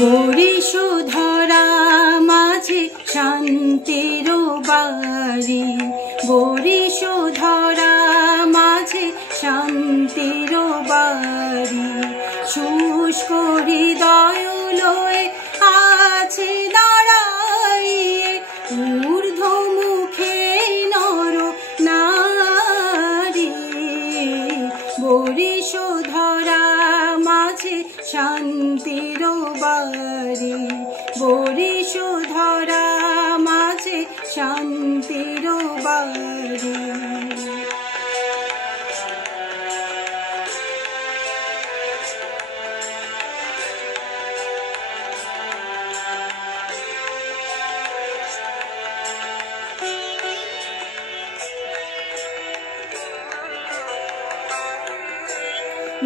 বরিশধরা মাঝে শান্তির বাড়ি, বরিশধরা মাঝে শান্তির বাড়ি। শুষ্ক হৃদয় লয়ে আছে দাঁড়াইয়ে, ঊর্ধ্বমুখে নর নারী। বরিশধরা মাঝে শান্তির বাড়ি, বরিশধরা মাঝে শান্তির বাড়ি।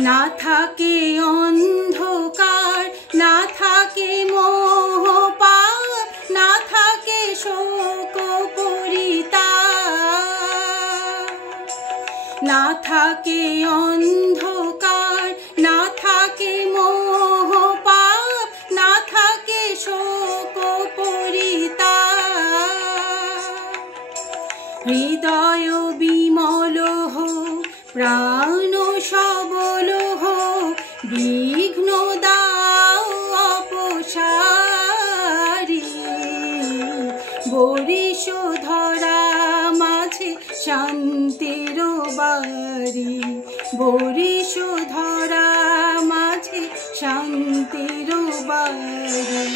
না থাকে অন্ধকার, না থাকে মোহ পাপ, না থাকে শোক পরিতাপ। না থাকে অন্ধকার, না থাকে মোহ পাপ, না থাকে শোক পরিতাপ। হৃদয় বিমল হোক, প্রাণ সবল হোক, বিঘ্ন দাও অপসারি। বরিশধরা মাঝে শান্তির বাড়ি, বরিশধরা মাঝে শান্তির বাড়ি।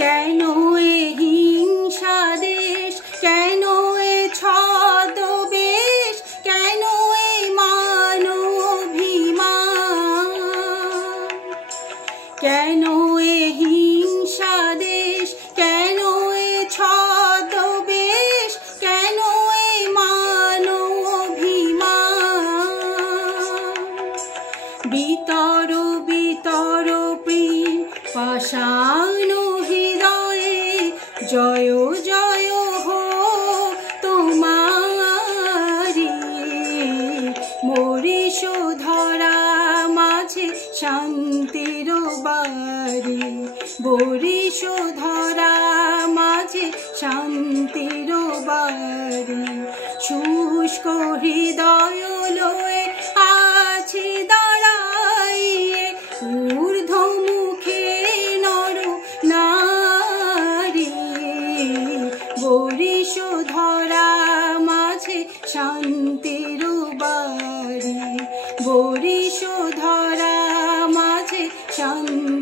কেন এ হিংসা দেশ, কেন এ ছদ্মবেশ, কেন এ মান অভিমান? কেন এ হিংসা দেশ, কেন এ ছদ্মবেশ, কেন এ মান অভিমান? বিতর বিতর প্রেম পাষাণ হৃদয়ে, জয় জয় হোক তোমারি। বরিশধরা মাঝে শান্তির বাড়ি, বরিশধরা মাঝে শান্তির বাড়ি। শুষ্ক হৃদয় লয়ে আছে দাঁড়াইয়ে, ঊর্ধ্বমুখে নর নারী। বরিশধরা মাঝে শান্তির বাড়ি, বরিশধরা মাঝে শান্তি।